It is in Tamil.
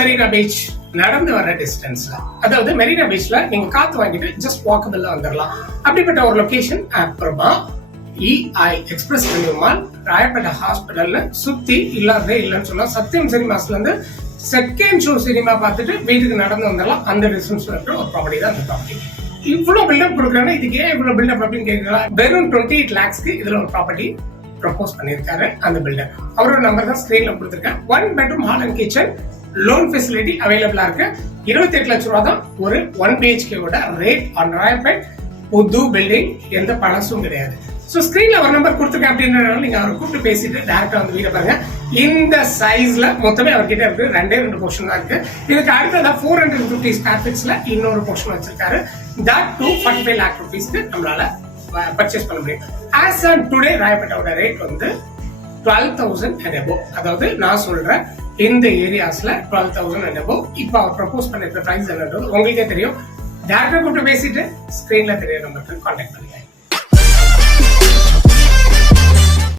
மெரினா பீச் நடந்து வர டிஸ்டன்ஸ்ல, அதாவது மெரினா பீச்ல நீங்க காத்து வாங்கிட்டு ஜஸ்ட் வாக்கபிள்ல வந்துடலாம். அப்படிப்பட்ட ஒரு லொகேஷன். அப்புறமா EI எக்ஸ்பிரஸ் மால் ராயப்பேட்டை ஹாஸ்பிட்டல்ல சுத்தி இல்லாதே இல்லைன்னு சொல்லலாம். சத்யம் சினிமாஸ்ல இருந்து செகண்ட் ஷோ சினிமா பார்த்துட்டு வீட்டுக்கு நடந்து வந்துடலாம். அந்த டிஸ்டன்ஸ்ல இருக்கிற ஒரு ப்ராப்பர்ட்டி தான் அந்த ப்ராப்பர்ட்டி. இவ்வளவு பில்டப் கொடுக்குறாங்க, இதுக்கு ஏன் இவ்வளவு பில்டப் அப்படின்னு கேட்கலாம். வெறும் 28 lakhsக்கு இதுல ஒரு ப்ராப்பர்ட்டி ப்ரப்போஸ் பண்ணியிருக்காரு அந்த பில்டர். அவரோட நம்பர் தான் ஸ்கிரீன்ல கொடுத்துருக்கேன். 1 bedroom hall and kitchen, loan facility அவைலபிளா இருக்கு. 28 லட்சம் ரூபா தான் ஒரு 1 BHK ரேட் ஆன் ராயப்பேட். புது பில்டிங், எந்த பழசும் கிடையாது. சோ ஸ்கிரீன்ல ஒரு நம்பர் கொடுத்துருக்கேன் அப்படின்றனால நீங்க அவரை கூப்பிட்டு பேசிட்டு டைரக்டா வந்து வீட பாருங்க. இந்த சைஸ்ல மொத்தமே அவர்கிட்ட இருக்கு 2 போர்ஷன் தான் இருக்கு. இதுக்கு அடுத்ததா 450 ஸ்கொயர் ஃபீட்ஸ்ல இன்னொரு போர்ஷன் வச்சிருக்காரு. தட் 45 lakh rupeesக்கு நம்மளால பர்ச்சேஸ் பண்ண முடியும். ஆஸ் ஆன் டுடே ராயப்பேட்டோட ரேட் வந்து 12,000 and above. அதாவது நான் சொல்றேன் இந்த ஏரியாஸ்ல 12,000 and above. இப்போ அவர் ப்ரப்போஸ் பண்ணிருக்க பிரைஸ் என்னன்றது உங்களுக்கே தெரியும். டைரக்டா கூப்பிட்டு பேசிட்டு ஸ்கிரீன்ல தெரிய நம்பருக்கு கான்டாக்ட் பண்ணுங்க.